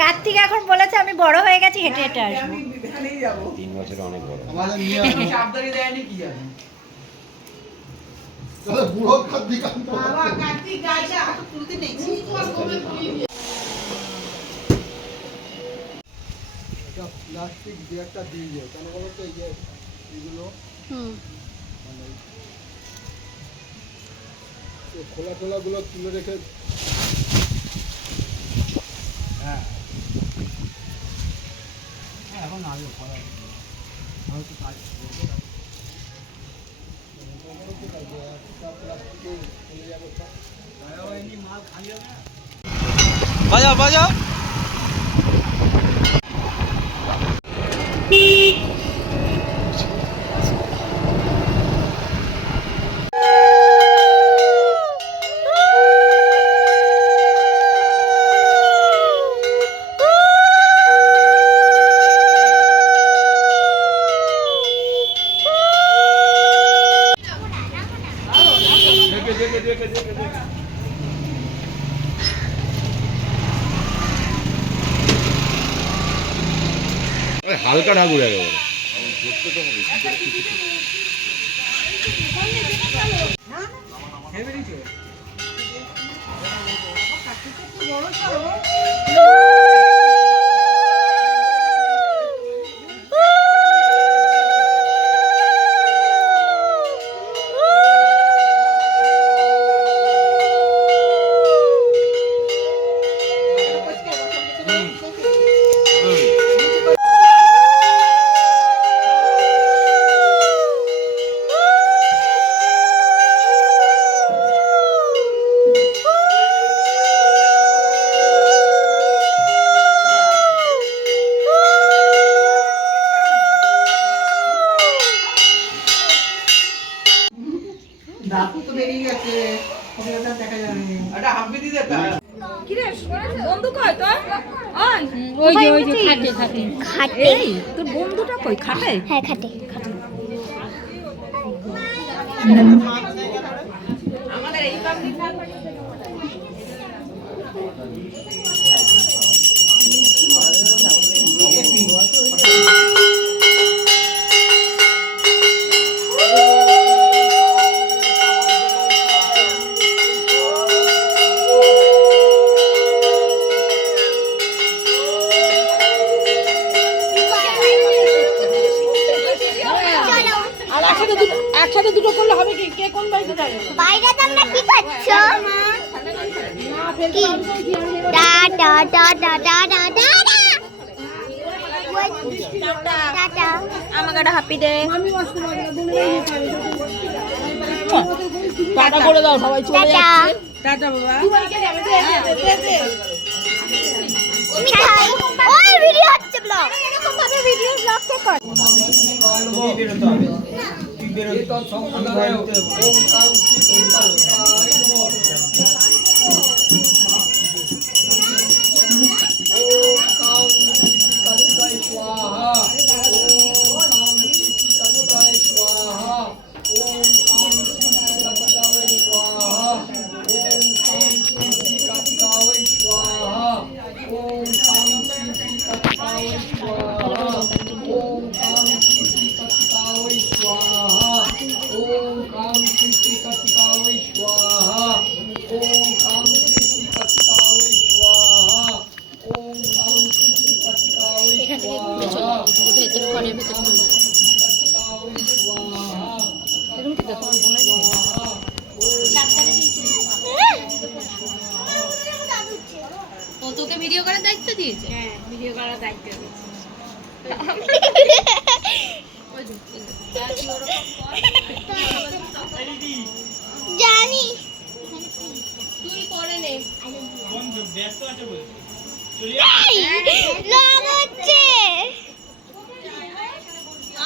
কার্তিক এখন বলেছে আমি বড় হয়ে গেছি, হেঁটে হেঁটে আসবো। 3 বছরে অনেক বড়। সাবধানে দেয়নি কি জানি। বুড়ো কার্তিক বাবা কার্তিক গাইছে হাত তুলতে নেছি। প্লাস্টিক দিয়ে একটা দিয়ে যায় কেন বলো তো, এই যে এগুলো মানে খোলা টোলাগুলো তুলে রেখে, হ্যাঁ এখন আগে খোলা হয়তো কাজ বাজাও বাজাও। হালকা ঠাকুর একেবারে। দাঁত তো বেরিয়ে গেছে, ওটা দেখা যাবে। এটা হাফ বিদি দে তা। কি রে বন্ধু কই তোর? ওই যে খাটে থাকে। খাটে তোর বন্ধুটা কই? খাটে? হ্যাঁ খাটে। আমাদের এই পাবলিক একসাথে দুটো করলে হবে কি? কে কোন বাইকে যাবে? বাইরে তোমরা কি করছো? কি? টা টা টা টা টা টা টা টাটা। আমাকে একটা হাপি দে। টাটা করে দাও, সবাই চলে টাটা। যাচ্ছে। টাটা বাবা। মিঠাই। ওই ভিডিও হচ্ছে ব্লগ। এরকম ভাবে ভিডিও ব্লগ কে করে? তোকে ভিডিও করার দায়িত্ব দিয়েছে? হ্যাঁ, ভিডিও করার দায়িত্ব দিয়েছে। জানি তুই করে নে। লগ হচ্ছে।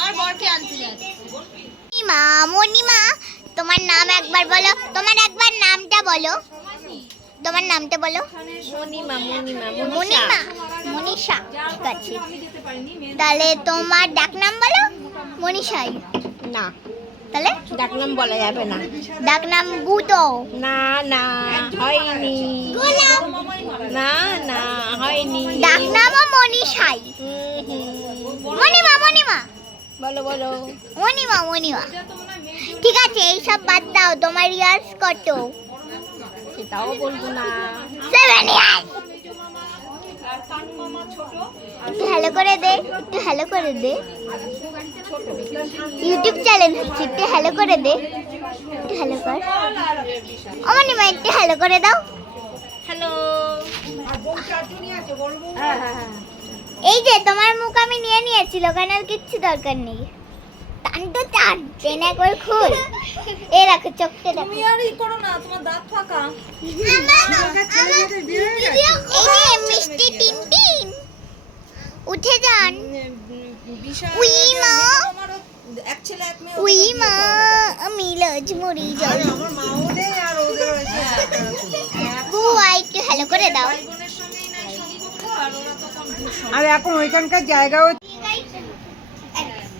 আর বরকে আনতে যাচ্ছে। মনিমা, তোমার নাম একবার বলো। তোমার একবার নামটা বলো। তোমার নামটা বলো। মনিমা, মনীষা। ঠিক আছে, তাহলে তোমার ডাকনাম বলো। মনীষাই না, তাহলে ডাকনাম বলা যাবে না। ডাকনাম গুতো। না না, হয়নি। গোলাপ। না না হয়নি। ডাক নামও মনীষাই। মণিমা মণিমা বলো বলো। মণিমা মণিমা। ঠিক আছে এইসব বাদ দাও, তোমার ইয়ার্স কত? সেটাও বলবো না। 7 ইয়ার্স। একটু হ্যালো করে দে, একটু হ্যালো করে দে। ইউটিউব চ্যানেল হচ্ছে, একটু হ্যালো করে দে, একটু হ্যালো কর। মণিমা একটু হ্যালো করে দাও। হ্যালো। এই যে তোমার মুখ আমি নিয়ে নিয়েছি, লোকানোর কিচ্ছু দরকার নেই। টান তো টান, টেন একবার খুল। এই রাখো চোখটা দেখো। তুমি আর ই করো না, তোমার দাঁত ফাঁকা। এই যে মিষ্টি টিনটিন উঠে যান। উই মা, উই মা, আমি লজ মরি যাই। বুয়া একটু হ্যালো করে দাও। আর এখন ওইখানকার জায়গাও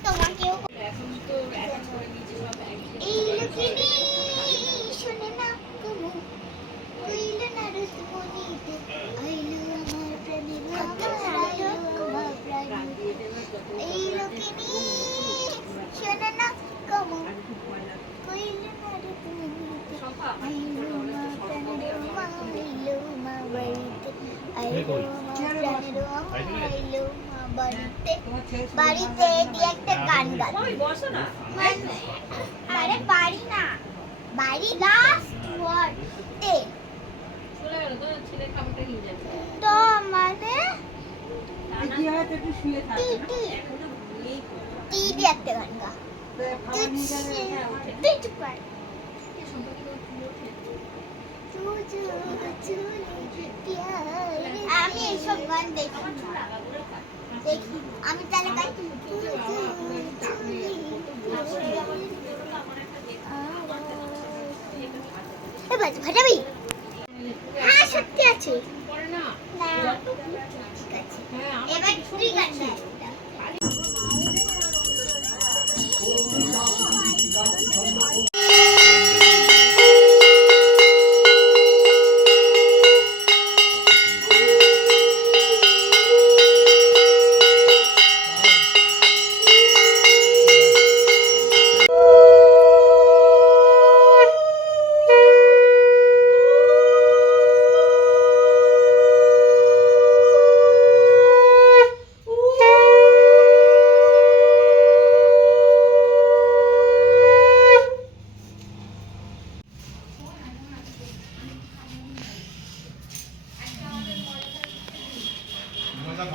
তোমাকেও এই লুকিনি শোনে না কুমু কইল না রুত বনিতে আইলো আমার প্রাণে আইলো আমার প্রাণে এই লুকিনি শোনে না কুমু কইল না রুত বনিতে আইলো আমার প্রাণে আইলো আমার বাড়িতে আইলো আমার প্রাণে আইলো আমার বাড়িতে বাড়িতে দিয়ে একটা গান গান। আরে বাড়ি না, বাড়ি লাস্ট ওয়ার্ড তে তো মানে টি টি টি দিয়ে একটা গান গা। তুই চুপ কর। আমি এইসব গান দেখি দেখি আমি তাহলে গাই। এবার ভাটাবি। হ্যাঁ সত্যি আছে না, ঠিক আছে এবার তুই গান গাই।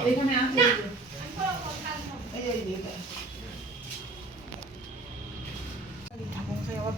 এখানে আছে এই যে ঠাকুর আবার